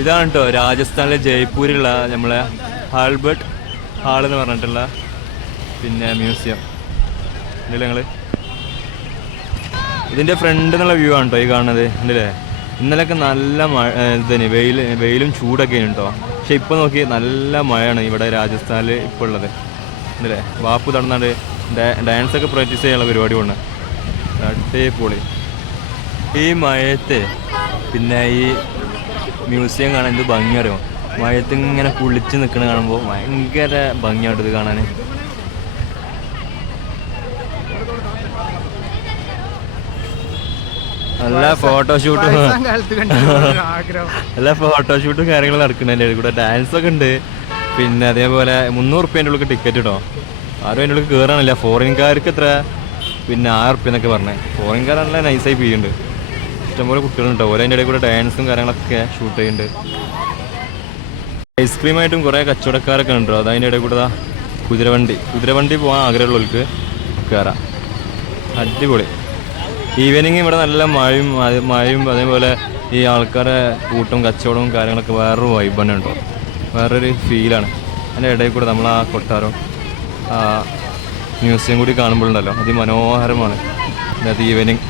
ഇതാണ് കേട്ടോ രാജസ്ഥാനിലെ ജയ്പൂരിലുള്ള നമ്മളെ ആൽബർട്ട് ഹാൾ എന്ന് പറഞ്ഞിട്ടുള്ള പിന്നെ മ്യൂസിയം ഉണ്ടല്ലേ ഞങ്ങൾ ഇതിൻ്റെ ഫ്രണ്ട് എന്നുള്ള വ്യൂ ആണ് കേട്ടോ ഈ കാണുന്നത് ഉണ്ടല്ലേ. ഇന്നലെയൊക്കെ നല്ല മഴ ഇതന്നെ വെയിലും ചൂടൊക്കെ കേട്ടോ. പക്ഷെ ഇപ്പോൾ നോക്കി നല്ല മഴയാണ് ഇവിടെ രാജസ്ഥാനിൽ ഇപ്പോൾ ഉള്ളത് ഉണ്ടല്ലേ. വാപ്പ് തടന്നാണ്ട് ഡാൻസൊക്കെ പ്രാക്ടീസ് ചെയ്യാനുള്ള പരിപാടി കൊണ്ട് അടിപൊളി. ഈ മഴയത്ത് പിന്നെ ഈ മ്യൂസിയം കാണാൻ എന്ത് ഭംഗിയറിയോ. മഴയത്ത് ഇങ്ങനെ കുളിച്ച് നിൽക്കണ കാണുമ്പോൾ ഭയങ്കര ഭംഗിയാണ് ഇത് കാണാൻ. നല്ല ഫോട്ടോഷൂട്ടും കാര്യങ്ങൾ നടക്കണല്ലേ കൂടെ. ഡാൻസൊക്കെ ഉണ്ട്. പിന്നെ അതേപോലെ 300 റുപ്യേൻ്റെ ഉള്ളിൽ ടിക്കറ്റ് കേട്ടോ. ആരും അതിൻ്റെ ഉള്ളിൽ കയറാനില്ല. ഫോറിൻകാർക്ക് എത്ര പിന്നെ 6 റുപ്യ എന്നൊക്കെ പറഞ്ഞത്. ഫോറിൻകാർ നല്ല നൈസായി ചെയ്യുന്നുണ്ട്. ഇഷ്ടംപോലെ കുട്ടികളുണ്ടോ ഓരോ അതിൻ്റെ ഇടയിൽ കൂടെ ഡാൻസും കാര്യങ്ങളൊക്കെ ഷൂട്ട് ചെയ്യുന്നുണ്ട്. ഐസ്ക്രീമായിട്ടും കുറേ കച്ചവടക്കാരൊക്കെ ഉണ്ടോ. അതതിൻ്റെ ഇടയിൽ കൂടെ കുതിരവണ്ടി പോകാൻ ആഗ്രഹമുള്ളവർക്ക് കയറാം. അടിപൊളി. ഈവനിങ് ഇവിടെ നല്ല മഴയും അതേപോലെ ഈ ആൾക്കാരെ കൂട്ടും കച്ചവടവും കാര്യങ്ങളൊക്കെ വേറൊരു വൈബ് തന്നെ ഉണ്ടോ. വേറൊരു ഫീലാണ്. അതിൻ്റെ ഇടയിൽ കൂടെ നമ്മൾ ആ കൊട്ടാരം മ്യൂസിയം കൂടി കാണുമ്പോഴുണ്ടല്ലോ അതിമനോഹരമാണ്. അതിനകത്ത് ഈവനിങ്